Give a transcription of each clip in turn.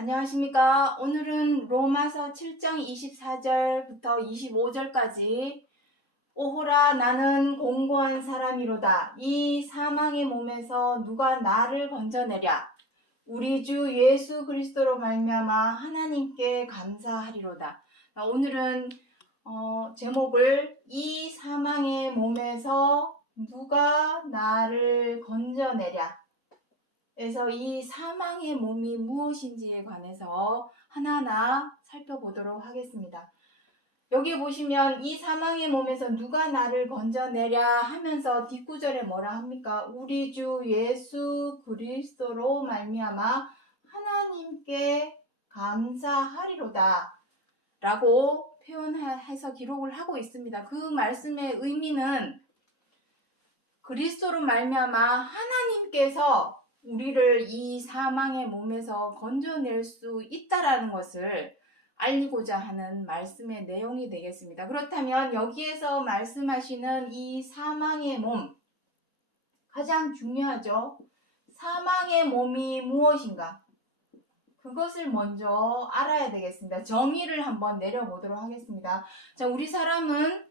안녕하십니까. 오늘은 로마서 7장 24절부터 25절까지 오호라 나는 공고한 사람이로다. 이 사망의 몸에서 누가 나를 건져내랴. 우리 주 예수 그리스도로 말미암아 하나님께 감사하리로다. 오늘은 제목을 이 사망의 몸에서 누가 나를 건져내랴 그래서 이 사망의 몸이 무엇인지에 관해서 하나하나 살펴보도록 하겠습니다. 여기 보시면 이 사망의 몸에서 누가 나를 건져내랴 하면서 뒷구절에 뭐라 합니까? 우리 주 예수 그리스도로 말미암아 하나님께 감사하리로다 라고 표현해서 기록을 하고 있습니다. 그 말씀의 의미는 그리스도로 말미암아 하나님께서 우리를 이 사망의 몸에서 건져낼 수 있다라는 것을 알리고자 하는 말씀의 내용이 되겠습니다. 그렇다면 여기에서 말씀하시는 이 사망의 몸, 가장 중요하죠. 사망의 몸이 무엇인가? 그것을 먼저 알아야 되겠습니다. 정의를 한번 내려보도록 하겠습니다. 자, 우리 사람은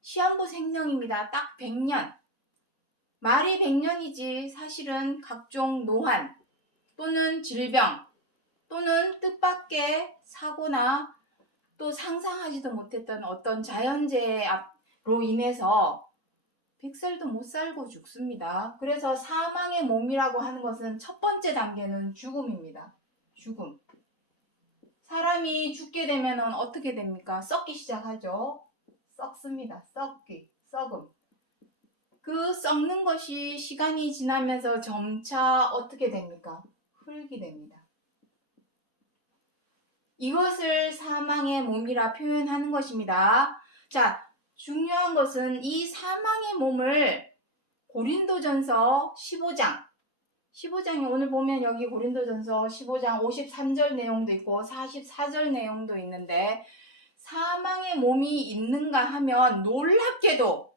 시한부 생명입니다. 딱 100년. 말이 100년이지 사실은 각종 노환 또는 질병 또는 뜻밖의 사고나 또 상상하지도 못했던 어떤 자연재해로 인해서 100살도 못 살고 죽습니다. 그래서 사망의 몸이라고 하는 것은 첫 번째 단계는 죽음입니다. 죽음. 사람이 죽게 되면 어떻게 됩니까? 썩기 시작하죠. 썩습니다. 썩음. 그 썩는 것이 시간이 지나면서 점차 어떻게 됩니까? 흙이 됩니다. 이것을 사망의 몸이라 표현하는 것입니다. 자, 중요한 것은 이 사망의 몸을 고린도전서 15장에 오늘 보면 여기 고린도전서 15장 53절 내용도 있고 44절 내용도 있는데 사망의 몸이 있는가 하면 놀랍게도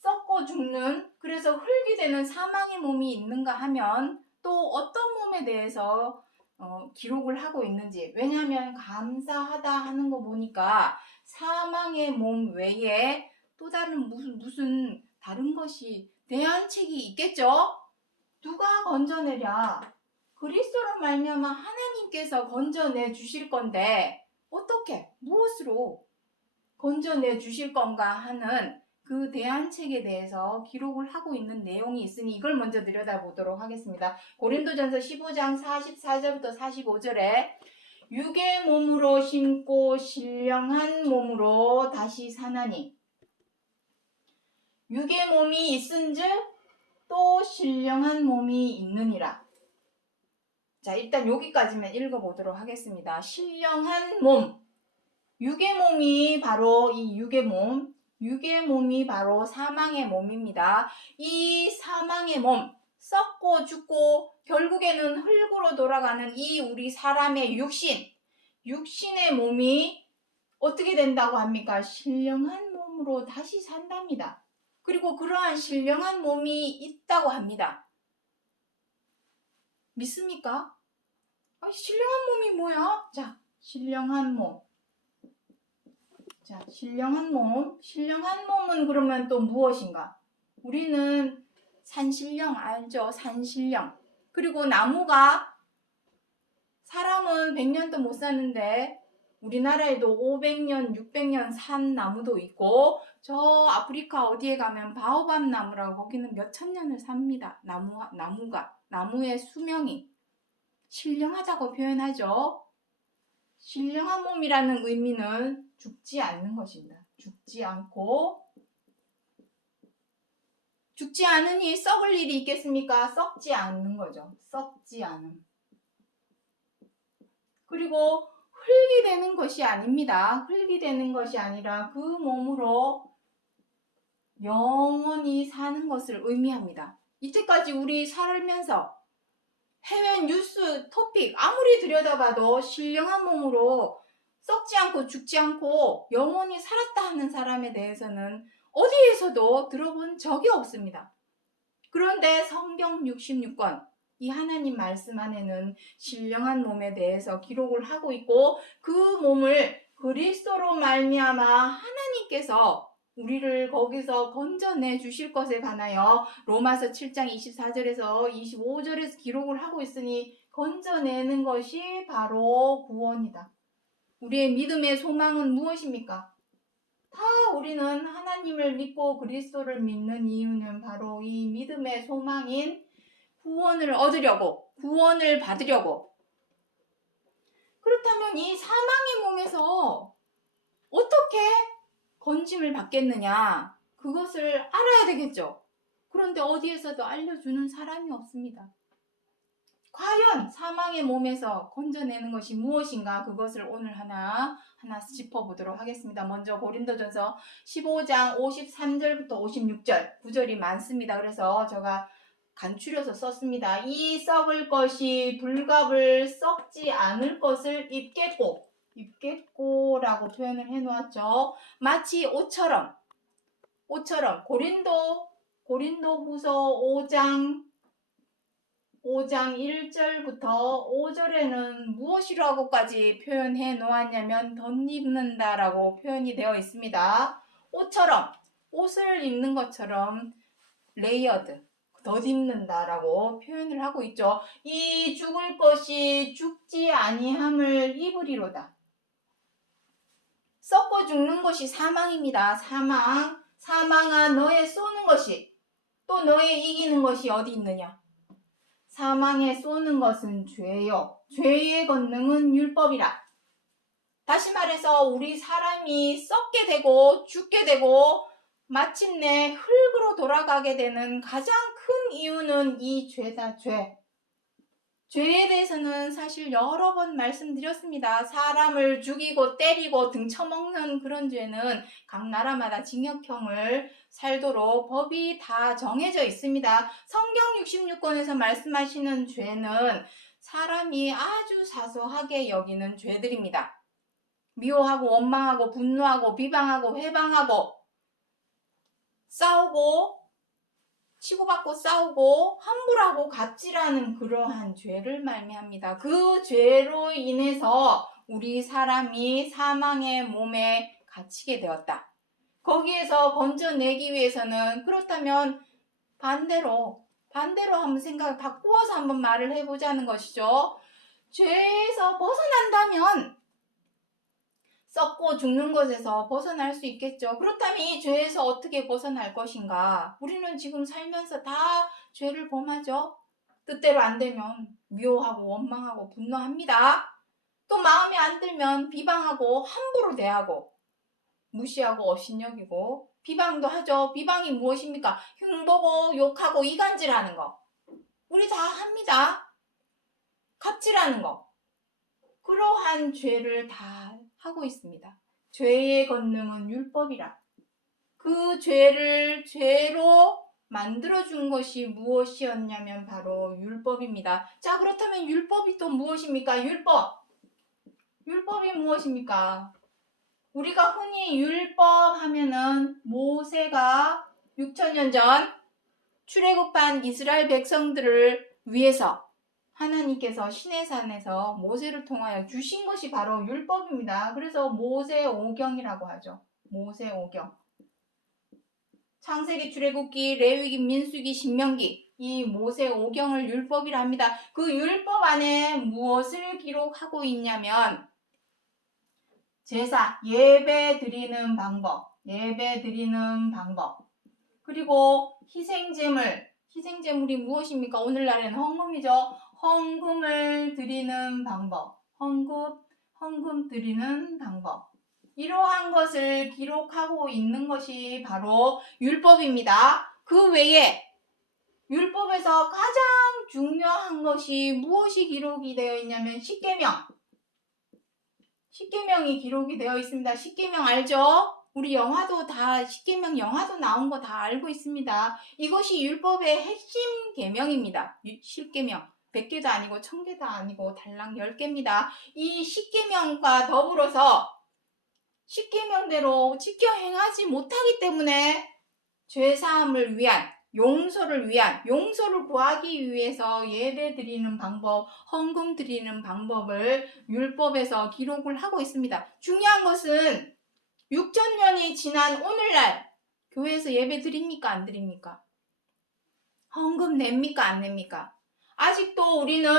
썩고 죽는, 그래서 흙이 되는 사망의 몸이 있는가 하면 또 어떤 몸에 대해서 기록을 하고 있는지, 왜냐하면 감사하다 하는 거 보니까 사망의 몸 외에 또 다른 무슨 다른 것이 대안책이 있겠죠? 누가 건져내랴? 그리스도로 말미암아 하나님께서 건져내 주실 건데 어떻게 무엇으로 건져내 주실 건가 하는 그 대안책에 대해서 기록을 하고 있는 내용이 있으니 이걸 먼저 들여다보도록 하겠습니다. 고린도전서 15장 44절부터 45절에 육의 몸으로 심고 신령한 몸으로 다시 사나니 육의 몸이 있은즉 또 신령한 몸이 있느니라. 자, 일단 여기까지만 읽어보도록 하겠습니다. 신령한 몸, 육의 몸이 바로 이 육의 몸이 바로 사망의 몸입니다. 이 사망의 몸, 썩고 죽고 결국에는 흙으로 돌아가는 이 우리 사람의 육신의 몸이 어떻게 된다고 합니까? 신령한 몸으로 다시 산답니다. 그리고 그러한 신령한 몸이 있다고 합니다. 믿습니까? 신령한 몸이 뭐야? 자, 신령한 몸. 자, 신령한 몸은 그러면 또 무엇인가? 우리는 산신령 알죠? 산신령. 그리고 나무가 사람은 100년도 못 사는데 우리나라에도 500년, 600년 산 나무도 있고 저 아프리카 어디에 가면 바오밥 나무라고 거기는 몇천 년을 삽니다. 나무의 수명이 신령하다고 표현하죠. 신령한 몸이라는 의미는 죽지 않는 것입니다. 죽지 않으니 썩을 일이 있겠습니까? 썩지 않는 거죠. 썩지 않음. 그리고 흙이 되는 것이 아닙니다. 흙이 되는 것이 아니라 그 몸으로 영원히 사는 것을 의미합니다. 이때까지 우리 살면서 해외 뉴스 토픽 아무리 들여다봐도 신령한 몸으로 썩지 않고 죽지 않고 영원히 살았다 하는 사람에 대해서는 어디에서도 들어본 적이 없습니다. 그런데 성경 66권 이 하나님 말씀 안에는 신령한 몸에 대해서 기록을 하고 있고 그 몸을 그리스도로 말미암아 하나님께서 우리를 거기서 건져내 주실 것에 관하여 로마서 7장 24절에서 25절에서 기록을 하고 있으니 건져내는 것이 바로 구원이다. 우리의 믿음의 소망은 무엇입니까? 다 우리는 하나님을 믿고 그리스도를 믿는 이유는 바로 이 믿음의 소망인 구원을 얻으려고, 구원을 받으려고. 그렇다면 이 사망의 몸에서 어떻게 건짐을 받겠느냐? 그것을 알아야 되겠죠. 그런데 어디에서도 알려주는 사람이 없습니다. 과연 사망의 몸에서 건져내는 것이 무엇인가? 그것을 오늘 하나 짚어보도록 하겠습니다. 먼저 고린도전서 15장 53절부터 56절, 구절이 많습니다. 그래서 제가 간추려서 썼습니다. 이 썩을 것이 불갑을 썩지 않을 것을 입겠고라고 표현을 해놓았죠. 마치 옷처럼 고린도후서 5장 1절부터 5절에는 무엇이라고까지 표현해 놓았냐면 덧입는다라고 표현이 되어 있습니다. 옷을 입는 것처럼 레이어드, 덧입는다라고 표현을 하고 있죠. 이 죽을 것이 죽지 아니함을 입으리로다. 썩고 죽는 것이 사망입니다. 사망아 너의 쏘는 것이 또 너의 이기는 것이 어디 있느냐? 사망에 쏘는 것은 죄요. 죄의 권능은 율법이라. 다시 말해서 우리 사람이 썩게 되고 죽게 되고 마침내 흙으로 돌아가게 되는 가장 큰 이유는 이 죄다, 죄. 죄에 대해서는 사실 여러 번 말씀드렸습니다. 사람을 죽이고 때리고 등쳐먹는 그런 죄는 각 나라마다 징역형을 살도록 법이 다 정해져 있습니다. 성경 66권에서 말씀하시는 죄는 사람이 아주 사소하게 여기는 죄들입니다. 미워하고 원망하고 분노하고 비방하고 회방하고 싸우고 치고받고 싸우고 함부로하고 갑질하는 그러한 죄를 말미합니다. 그 죄로 인해서 우리 사람이 사망의 몸에 갇히게 되었다. 거기에서 건져내기 위해서는 그렇다면 반대로 한번 바꾸어서 한번 말을 해보자는 것이죠. 죄에서 벗어난다면 썩고 죽는 것에서 벗어날 수 있겠죠. 그렇다면 이 죄에서 어떻게 벗어날 것인가? 우리는 지금 살면서 다 죄를 범하죠. 뜻대로 안 되면 미워하고 원망하고 분노합니다. 또 마음에 안 들면 비방하고 함부로 대하고 무시하고 업신여기고 비방도 하죠. 비방이 무엇입니까? 흉보고 욕하고 이간질하는 거. 우리 다 합니다. 갑질하는 거. 그러한 죄를 다 하고 있습니다. 죄의 권능은 율법이라. 그 죄를 죄로 만들어준 것이 무엇이었냐면 바로 율법입니다. 자, 그렇다면 율법이 또 무엇입니까? 율법이 무엇입니까? 우리가 흔히 율법 하면은 모세가 6,000년 전 출애굽한 이스라엘 백성들을 위해서 하나님께서 시내산에서 모세를 통하여 주신 것이 바로 율법입니다. 그래서 모세오경이라고 하죠. 모세오경. 창세기, 출애굽기, 레위기, 민수기, 신명기, 이 모세오경을 율법이라 합니다. 그 율법 안에 무엇을 기록하고 있냐면 제사, 예배 드리는 방법, 그리고 희생제물이 무엇입니까? 오늘날에는 헌금이죠. 헌금을 드리는 방법, 헌금 드리는 방법. 이러한 것을 기록하고 있는 것이 바로 율법입니다. 그 외에 율법에서 가장 중요한 것이 무엇이 기록이 되어 있냐면 십계명이 기록이 되어 있습니다. 십계명 알죠? 우리 영화도 다 십계명 영화도 나온 거 다 알고 있습니다. 이것이 율법의 핵심 계명입니다. 십계명 100개도 아니고 1000개도 아니고 달랑 10개입니다. 이 십계명과 더불어서 십계명대로 지켜 행하지 못하기 때문에 죄사함을 위한 용서를 위한, 용서를 구하기 위해서 예배 드리는 방법, 헌금 드리는 방법을 율법에서 기록을 하고 있습니다. 중요한 것은 6,000년이 지난 오늘날 교회에서 예배 드립니까? 안 드립니까? 헌금 냅니까? 안 냅니까? 아직도 우리는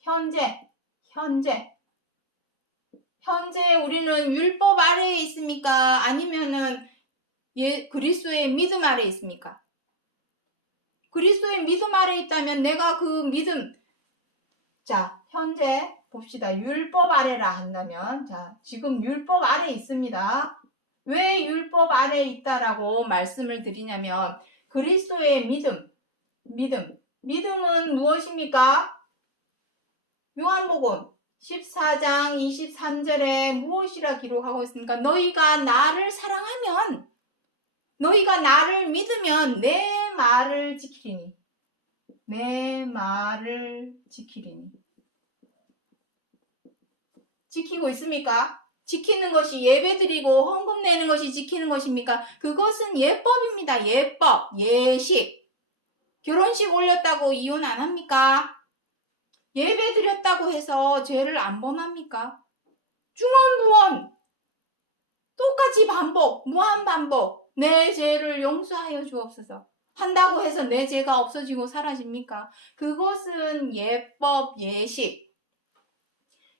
현재 우리는 율법 아래에 있습니까? 아니면은 그리스도의 믿음 아래에 있습니까? 그리스도의 믿음 아래에 있다면 내가 그 믿음, 자, 현재 봅시다. 율법 아래라 한다면, 자, 지금 율법 아래에 있습니다. 왜 율법 아래에 있다라고 말씀을 드리냐면, 그리스도의 믿음은 무엇입니까? 요한복음 14장 23절에 무엇이라 기록하고 있습니까? 너희가 나를 사랑하면, 너희가 나를 믿으면 내 말을 지키리니. 내 말을 지키리니. 지키고 있습니까? 지키는 것이 예배드리고 헌금 내는 것이 지키는 것입니까? 그것은 예법입니다. 예법, 예식. 결혼식 올렸다고 이혼 안 합니까? 예배 드렸다고 해서 죄를 안 범합니까? 중언부언, 똑같이 반복, 무한반복, 내 죄를 용서하여 주옵소서 한다고 해서 내 죄가 없어지고 사라집니까? 그것은 예법, 예식.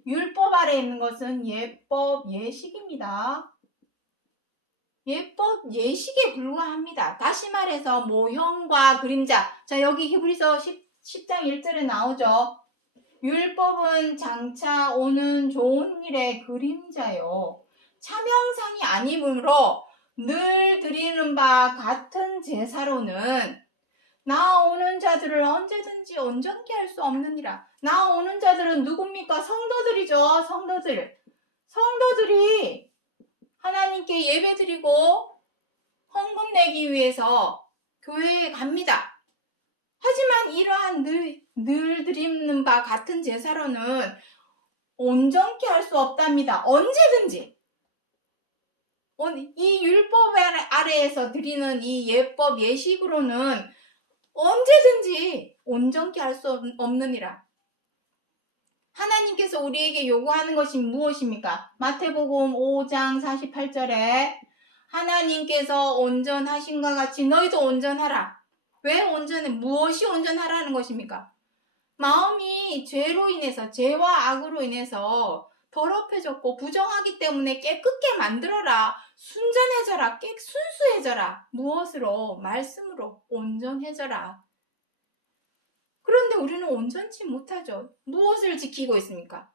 율법 아래 있는 것은 예법, 예식입니다. 예법, 예식에 불과합니다. 다시 말해서 모형과 그림자. 자, 여기 히브리서 10장 1절에 나오죠. 율법은 장차 오는 좋은 일의 그림자요. 차명상이 아니므로 늘 드리는 바 같은 제사로는 나오는 자들을 언제든지 온전케 할 수 없느니라. 나오는 자들은 누굽니까? 성도들이죠. 성도들이 하나님께 예배드리고 헌금 내기 위해서 교회에 갑니다. 하지만 이러한 늘 드리는 바 같은 제사로는 온전케 할 수 없답니다. 언제든지 이 율법 아래에서 드리는 이 예법 예식으로는 언제든지 온전케 할 수 없느니라. 하나님께서 우리에게 요구하는 것이 무엇입니까? 마태복음 5장 48절에 하나님께서 온전하신과 같이 너희도 온전하라. 왜 온전해? 무엇이 온전하라는 것입니까? 마음이 죄로 인해서, 죄와 악으로 인해서 더럽혀졌고 부정하기 때문에 깨끗게 만들어라. 순전해져라. 순수해져라. 무엇으로? 말씀으로 온전해져라. 그런데 우리는 온전치 못하죠. 무엇을 지키고 있습니까?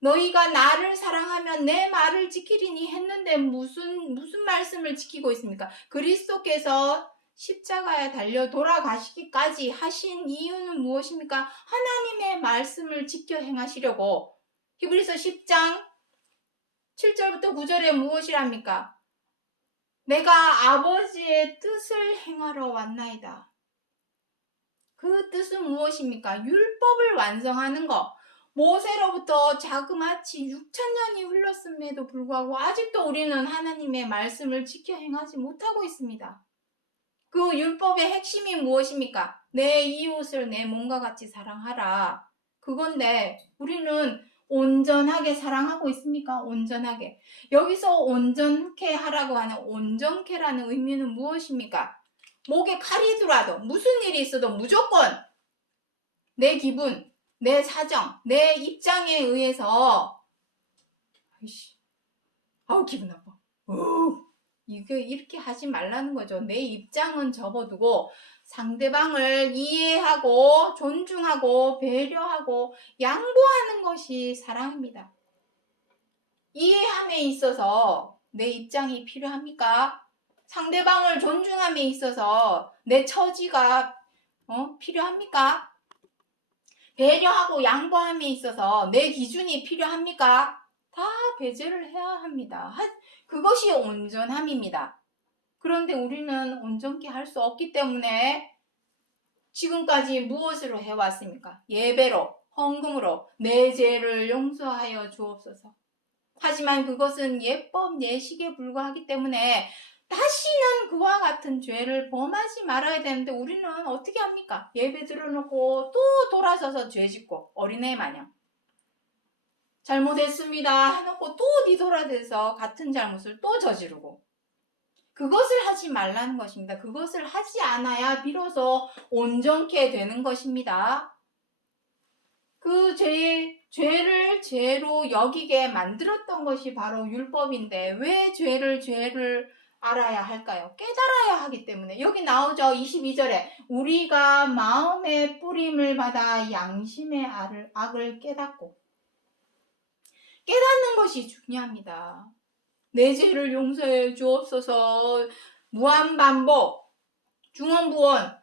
너희가 나를 사랑하면 내 말을 지키리니 했는데 무슨 말씀을 지키고 있습니까? 그리스도께서 십자가에 달려 돌아가시기까지 하신 이유는 무엇입니까? 하나님의 말씀을 지켜 행하시려고. 히브리서 10장 7절부터 9절에 무엇이랍니까? 내가 아버지의 뜻을 행하러 왔나이다. 그 뜻은 무엇입니까? 율법을 완성하는 것. 모세로부터 자그마치 6,000년이 흘렀음에도 불구하고 아직도 우리는 하나님의 말씀을 지켜 행하지 못하고 있습니다. 그 율법의 핵심이 무엇입니까? 내 이웃을 내 몸과 같이 사랑하라. 그건데 우리는 온전하게 사랑하고 있습니까? 온전하게. 여기서 온전케 하라고 하는 온전케라는 의미는 무엇입니까? 목에 칼이 들어와도 무슨 일이 있어도 무조건 내 기분, 내 사정, 내 입장에 의해서 기분 나빠. 이게 이렇게 하지 말라는 거죠. 내 입장은 접어두고 상대방을 이해하고 존중하고 배려하고 양보하는 것이 사랑입니다. 이해함에 있어서 내 입장이 필요합니까? 상대방을 존중함에 있어서 내 처지가 필요합니까? 배려하고 양보함에 있어서 내 기준이 필요합니까? 다 배제를 해야 합니다. 그것이 온전함입니다. 그런데 우리는 온전케 할 수 없기 때문에 지금까지 무엇으로 해왔습니까? 예배로, 헌금으로 내 죄를 용서하여 주옵소서. 하지만 그것은 예법, 예식에 불과하기 때문에 다시는 그와 같은 죄를 범하지 말아야 되는데 우리는 어떻게 합니까? 예배 드려놓고 또 돌아서서 죄 짓고 어린애 마냥 잘못했습니다 해놓고 또 뒤돌아대서 같은 잘못을 또 저지르고 그것을 하지 말라는 것입니다. 그것을 하지 않아야 비로소 온전케 되는 것입니다. 그 죄를 죄로 여기게 만들었던 것이 바로 율법인데 왜 죄를 알아야 할까요? 깨달아야 하기 때문에. 여기 나오죠. 22절에 우리가 마음의 뿌림을 받아 양심의 악을 깨닫고. 깨닫는 것이 중요합니다. 내 죄를 용서해 주옵소서. 무한반복, 중언부언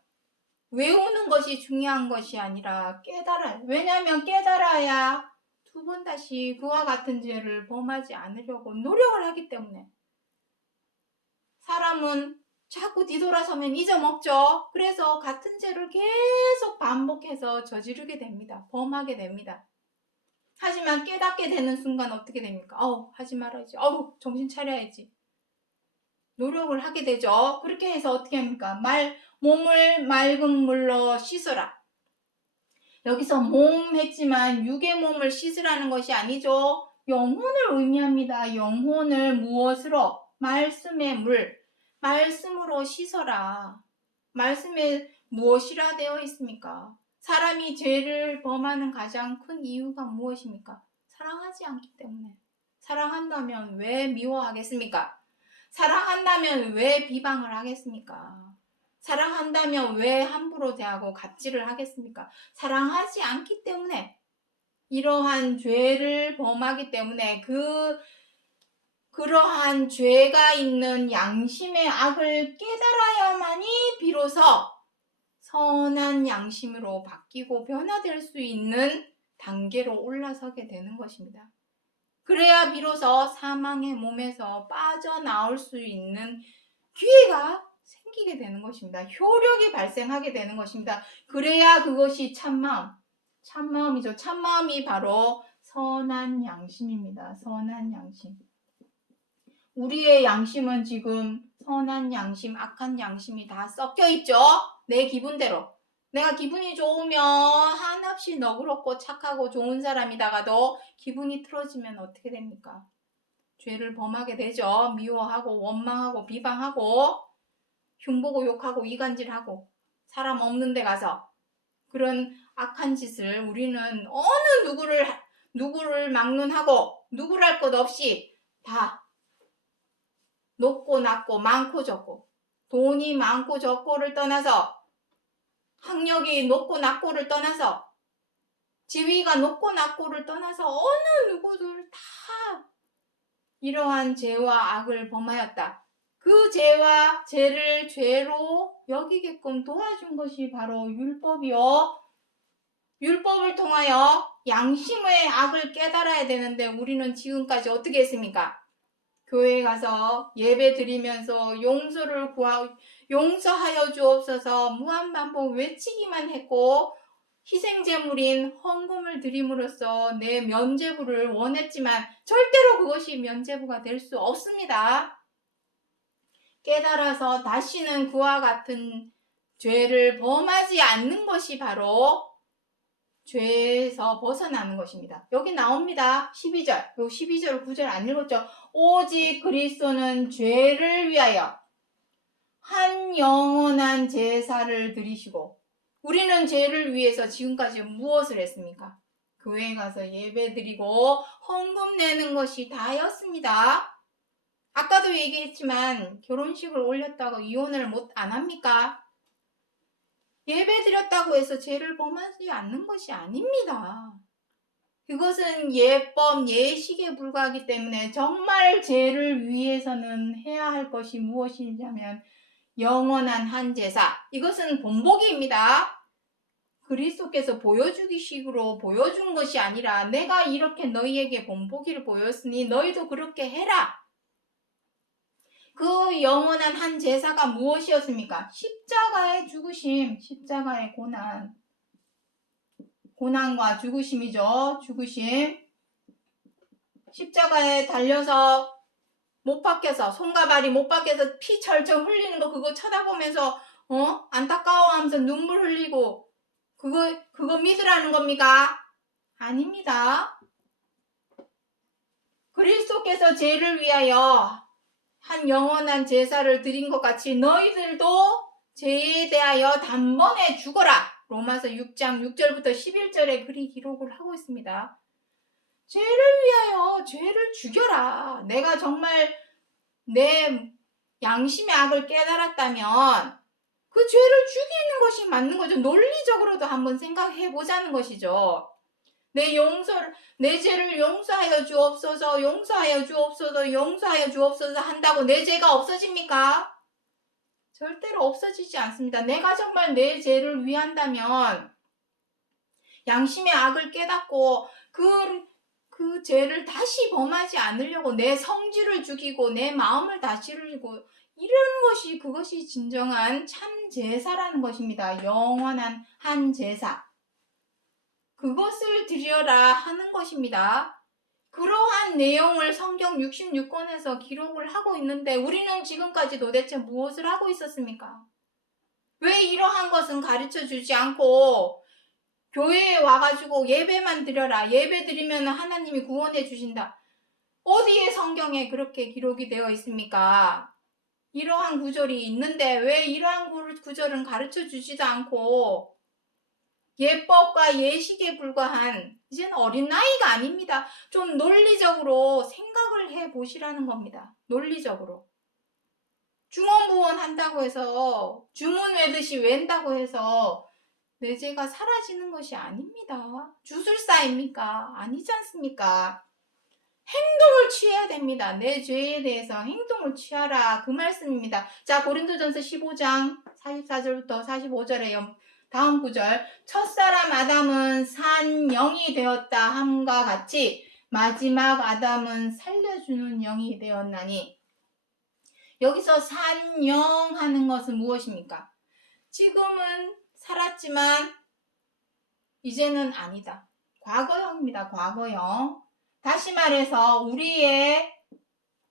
외우는 것이 중요한 것이 아니라 깨달아요. 왜냐하면 깨달아야 두 번 다시 그와 같은 죄를 범하지 않으려고 노력을 하기 때문에. 사람은 자꾸 뒤돌아서면 잊어먹죠. 그래서 같은 죄를 계속 반복해서 저지르게 됩니다. 범하게 됩니다. 하지만 깨닫게 되는 순간 어떻게 됩니까? 하지 말아야지. 정신 차려야지. 노력을 하게 되죠. 그렇게 해서 어떻게 합니까? 몸을 맑은 물로 씻어라. 여기서 몸 했지만 육의 몸을 씻으라는 것이 아니죠. 영혼을 의미합니다. 영혼을 무엇으로? 말씀의 물, 말씀으로 씻어라. 말씀에 무엇이라 되어 있습니까? 사람이 죄를 범하는 가장 큰 이유가 무엇입니까? 사랑하지 않기 때문에. 사랑한다면 왜 미워하겠습니까? 사랑한다면 왜 비방을 하겠습니까? 사랑한다면 왜 함부로 대하고 갑질을 하겠습니까? 사랑하지 않기 때문에 이러한 죄를 범하기 때문에 그러한 죄가 있는 양심의 악을 깨달아야만이 비로소 선한 양심으로 바뀌고 변화될 수 있는 단계로 올라서게 되는 것입니다. 그래야 비로소 사망의 몸에서 빠져나올 수 있는 기회가 생기게 되는 것입니다. 효력이 발생하게 되는 것입니다. 그래야 그것이 참마음이죠. 참마음이 바로 선한 양심입니다. 선한 양심. 우리의 양심은 지금 선한 양심, 악한 양심이 다 섞여 있죠. 내 기분대로. 내가 기분이 좋으면 한없이 너그럽고 착하고 좋은 사람이다가도 기분이 틀어지면 어떻게 됩니까? 죄를 범하게 되죠. 미워하고 원망하고 비방하고 흉보고 욕하고 이간질하고 사람 없는 데 가서 그런 악한 짓을 우리는 어느 누구를 막론하고 누구를 할 것 없이 다 높고 낮고 많고 적고 돈이 많고 적고를 떠나서 학력이 높고 낮고를 떠나서 지위가 높고 낮고를 떠나서 어느 누구들 다 이러한 죄와 악을 범하였다. 그 죄와 죄를 죄로 여기게끔 도와준 것이 바로 율법이요. 율법을 통하여 양심의 악을 깨달아야 되는데 우리는 지금까지 어떻게 했습니까? 교회에 가서 예배 드리면서 용서하여 주옵소서 무한반복 외치기만 했고 희생제물인 헌금을 드림으로써 내 면죄부를 원했지만 절대로 그것이 면죄부가 될 수 없습니다. 깨달아서 다시는 그와 같은 죄를 범하지 않는 것이 바로 죄에서 벗어나는 것입니다. 여기 나옵니다. 12절. 요 12절 9절 안 읽었죠? 오직 그리스도는 죄를 위하여 한 영원한 제사를 드리시고 우리는 죄를 위해서 지금까지 무엇을 했습니까? 교회에 가서 예배 드리고 헌금 내는 것이 다였습니다. 아까도 얘기했지만 결혼식을 올렸다고 이혼을 안 합니까? 예배 드렸다고 해서 죄를 범하지 않는 것이 아닙니다. 그것은 예법, 예식에 불과하기 때문에 정말 죄를 위해서는 해야 할 것이 무엇이냐면 영원한 한 제사. 이것은 본보기입니다. 그리스도께서 보여주기식으로 보여준 것이 아니라 내가 이렇게 너희에게 본보기를 보였으니 너희도 그렇게 해라. 그 영원한 한 제사가 무엇이었습니까? 십자가의 죽으심, 십자가의 고난과 죽으심이죠. 죽으심. 십자가에 달려서 못 박혀서, 손과 발이 못 박혀서 피 철철 흘리는 거 그거 쳐다보면서 안타까워하면서 눈물 흘리고 그거 믿으라는 겁니까? 아닙니다. 그리스도께서 죄를 위하여 한 영원한 제사를 드린 것 같이 너희들도 죄에 대하여 단번에 죽어라. 로마서 6장 6절부터 11절에 그리 기록을 하고 있습니다. 죄를 위하여 죄를 죽여라. 내가 정말 내 양심의 악을 깨달았다면 그 죄를 죽이는 것이 맞는 거죠. 논리적으로도 한번 생각해 보자는 것이죠. 내 죄를 용서하여 주옵소서, 용서하여 주옵소서, 용서하여 주옵소서 한다고 내 죄가 없어집니까? 절대로 없어지지 않습니다. 내가 정말 내 죄를 위한다면 양심의 악을 깨닫고 그 죄를 다시 범하지 않으려고 내 성질을 죽이고 내 마음을 다스리고 이러는 것이 그것이 진정한 참 제사라는 것입니다. 영원한 한 제사. 그것을 드려라 하는 것입니다. 그러한 내용을 성경 66권에서 기록을 하고 있는데 우리는 지금까지 도대체 무엇을 하고 있었습니까? 왜 이러한 것은 가르쳐 주지 않고 교회에 와가지고 예배만 드려라. 예배 드리면 하나님이 구원해 주신다. 어디에 성경에 그렇게 기록이 되어 있습니까? 이러한 구절이 있는데 왜 이러한 구절은 가르쳐 주지도 않고 예법과 예식에 불과한 이제는 어린 나이가 아닙니다. 좀 논리적으로 생각을 해 보시라는 겁니다. 논리적으로. 중언부언 한다고 해서 주문 외듯이 웬다고 해서 내 죄가 사라지는 것이 아닙니다. 주술사입니까? 아니지 않습니까? 행동을 취해야 됩니다. 내 죄에 대해서 행동을 취하라. 그 말씀입니다. 자, 고린도전서 15장 44절부터 45절에 다음 구절. 첫사람 아담은 산 영이 되었다 함과 같이 마지막 아담은 살려주는 영이 되었나니. 여기서 산 영 하는 것은 무엇입니까? 지금은 살았지만 이제는 아니다. 과거형입니다. 과거형. 다시 말해서 우리의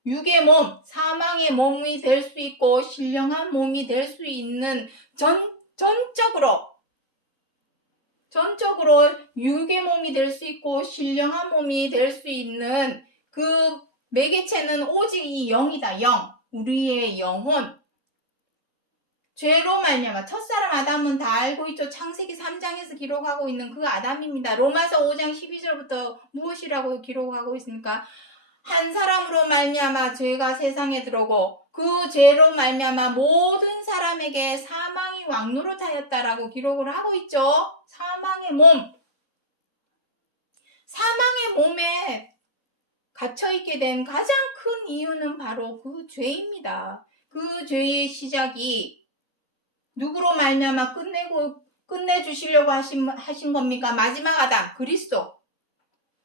육의 몸, 사망의 몸이 될 수 있고 신령한 몸이 될 수 있는 전적으로 육의 몸이 될 수 있고 신령한 몸이 될 수 있는 그 매개체는 오직 이 영이다. 영. 우리의 영혼. 죄로 말미암아 첫사람 아담은 다 알고 있죠. 창세기 3장에서 기록하고 있는 그 아담입니다. 로마서 5장 12절부터 무엇이라고 기록하고 있습니까? 한 사람으로 말미암아 죄가 세상에 들어오고 그 죄로 말미암아 모든 사람에게 사망이 왕노릇하였다라고 기록을 하고 있죠. 사망의 몸. 사망의 몸에 gat혀있게 된 가장 큰 이유는 바로 그 죄입니다. 그 죄의 시작이 누구로 말미암아 끝내주시려고 하신 겁니까? 마지막 아담, 그리스도.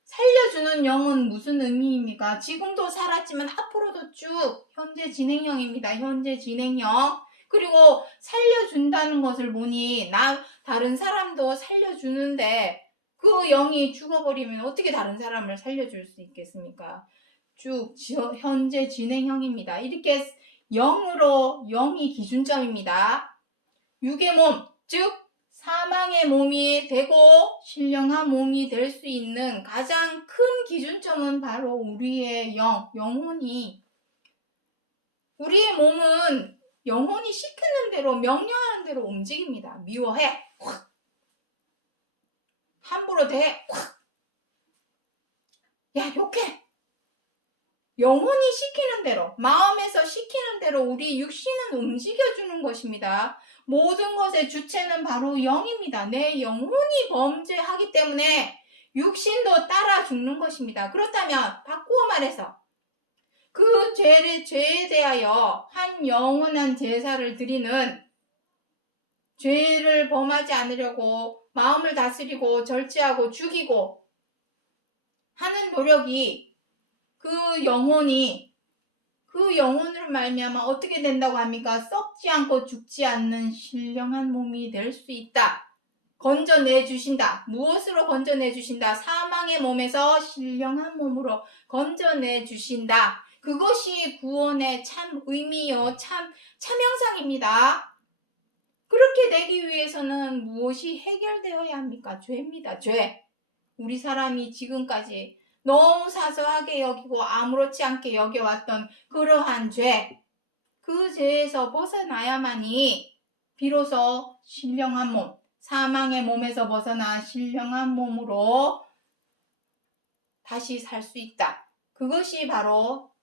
살려주는 영은 무슨 의미입니까? 지금도 살았지만 앞으로도 쭉 현재 진행형입니다. 현재 진행형. 그리고 살려준다는 것을 보니 다른 사람도 살려주는데 그 영이 죽어버리면 어떻게 다른 사람을 살려줄 수 있겠습니까? 쭉 현재 진행형입니다. 이렇게 영이 기준점입니다. 육의 몸, 즉 사망의 몸이 되고 신령한 몸이 될 수 있는 가장 큰 기준점은 바로 우리의 영혼이. 우리의 몸은 영혼이 시키는 대로 명령하는 대로 움직입니다. 미워해, 확. 함부로 대, 확. 야, 욕해. 영혼이 시키는 대로, 마음에서 시키는 대로 우리 육신은 움직여주는 것입니다. 모든 것의 주체는 바로 영입니다. 내 영혼이 범죄하기 때문에 육신도 따라 죽는 것입니다. 그렇다면 바꾸어 말해서 그 죄에 대하여 한 영원한 제사를 드리는, 죄를 범하지 않으려고 마음을 다스리고 절제하고 죽이고 하는 노력이 그 영혼을 말미암아 어떻게 된다고 합니까? 썩지 않고 죽지 않는 신령한 몸이 될 수 있다. 건져내 주신다. 무엇으로 건져내 주신다? 사망의 몸에서 신령한 몸으로 건져내 주신다. 그것이 구원의 참 의미요, 참 형상입니다. 그렇게 되기 위해서는 무엇이 해결되어야 합니까? 죄입니다. 죄. 우리 사람이 지금까지 너무 사소하게 여기고 아무렇지 않게 여겨왔던 그러한 죄, 그 죄에서 벗어나야만이 비로소 신령한 몸, 사망의 몸에서 벗어나 신령한 몸으로 다시 살 수 있다. 그것이 바로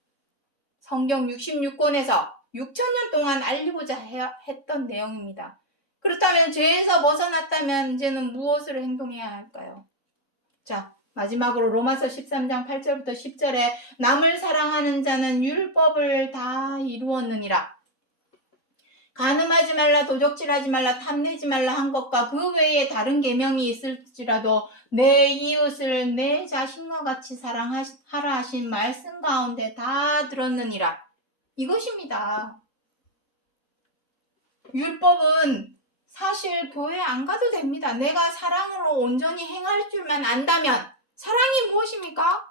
성경 66권에서 6,000년 동안 알리고자 했던 내용입니다. 그렇다면 죄에서 벗어났다면 이제는 무엇을 행동해야 할까요? 자, 마지막으로 로마서 13장 8절부터 10절에 남을 사랑하는 자는 율법을 다 이루었느니라. 간음하지 말라, 도적질하지 말라, 탐내지 말라 한 것과 그 외에 다른 계명이 있을지라도 내 이웃을 내 자신과 같이 사랑하라 하신 말씀 가운데 다 들었느니라. 이것입니다. 율법은 사실 교회 안 가도 됩니다. 내가 사랑으로 온전히 행할 줄만 안다면. 사랑이 무엇입니까?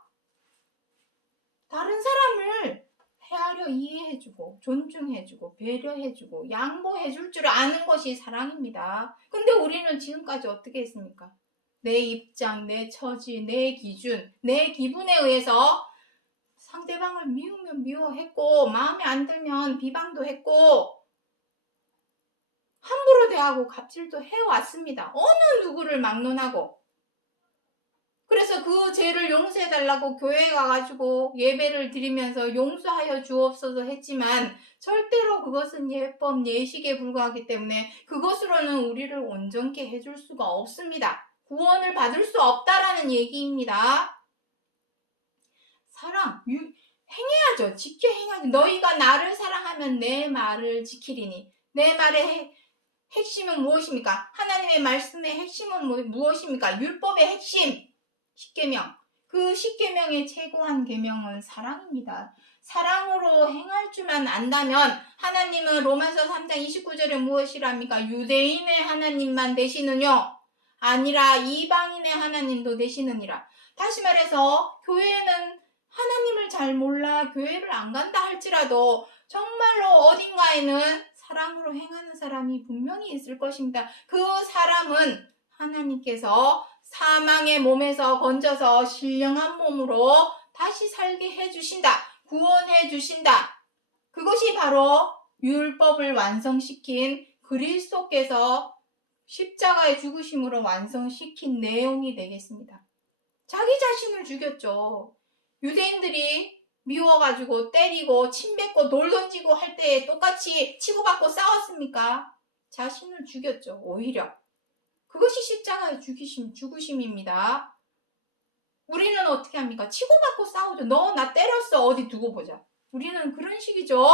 다른 사람을 헤아려 이해해주고 존중해주고 배려해주고 양보해줄 줄 아는 것이 사랑입니다. 근데 우리는 지금까지 어떻게 했습니까? 내 입장, 내 처지, 내 기준, 내 기분에 의해서 상대방을 미우면 미워했고 마음에 안 들면 비방도 했고 함부로 대하고 갑질도 해왔습니다. 어느 누구를 막론하고. 그래서 그 죄를 용서해달라고 교회에 가가지고 예배를 드리면서 용서하여 주옵소서 했지만 절대로 그것은 예법, 예식에 불과하기 때문에 그것으로는 우리를 온전케 해줄 수가 없습니다. 구원을 받을 수 없다라는 얘기입니다. 사랑, 행해야죠. 지켜 행하죠. 너희가 나를 사랑하면 내 말을 지키리니. 내 말의 핵심은 무엇입니까? 하나님의 말씀의 핵심은 무엇입니까? 율법의 핵심. 10계명. 그 10계명의 최고한 계명은 사랑입니다. 사랑으로 행할 줄만 안다면 하나님은 로마서 3장 29절에 무엇이랍니까? 유대인의 하나님만 되시느뇨? 아니라 이방인의 하나님도 되시느니라. 다시 말해서 교회는 하나님을 잘 몰라 교회를 안 간다 할지라도 정말로 어딘가에는 사랑으로 행하는 사람이 분명히 있을 것입니다. 그 사람은 하나님께서 사망의 몸에서 건져서 신령한 몸으로 다시 살게 해주신다. 구원해 주신다. 그것이 바로 율법을 완성시킨 그리스도께서 십자가의 죽으심으로 완성시킨 내용이 되겠습니다. 자기 자신을 죽였죠. 유대인들이 미워가지고 때리고 침뱉고 돌 던지고 할 때 똑같이 치고받고 싸웠습니까? 자신을 죽였죠. 오히려. 그것이 십자가의 죽으심입니다. 우리는 어떻게 합니까? 치고받고 싸우죠. 너 나 때렸어. 어디 두고 보자. 우리는 그런 식이죠.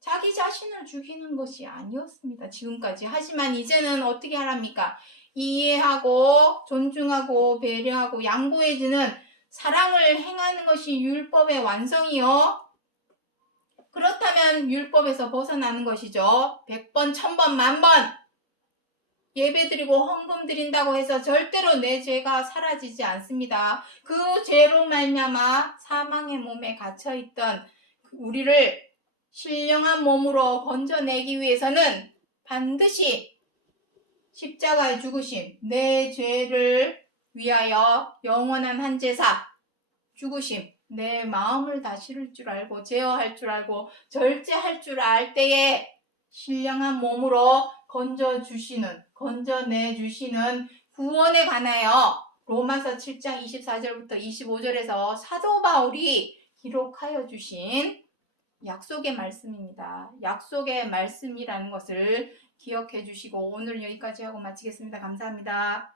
자기 자신을 죽이는 것이 아니었습니다. 지금까지. 하지만 이제는 어떻게 하랍니까? 이해하고 존중하고 배려하고 양보해주는 사랑을 행하는 것이 율법의 완성이요. 그렇다면 율법에서 벗어나는 것이죠. 100번, 1000번, 만번 예배드리고 헌금 드린다고 해서 절대로 내 죄가 사라지지 않습니다. 그 죄로 말미암아 사망의 몸에 갇혀있던 우리를 신령한 몸으로 건져내기 위해서는 반드시 십자가의 죽으심, 내 죄를 위하여 영원한 한 제사, 죽으심, 내 마음을 다스릴 줄 알고 제어할 줄 알고 절제할 줄 알 때에 신령한 몸으로 건져내주시는 구원에 관하여 로마서 7장 24절부터 25절에서 사도 바울이 기록하여 주신 약속의 말씀입니다. 약속의 말씀이라는 것을 기억해 주시고 오늘 여기까지 하고 마치겠습니다. 감사합니다.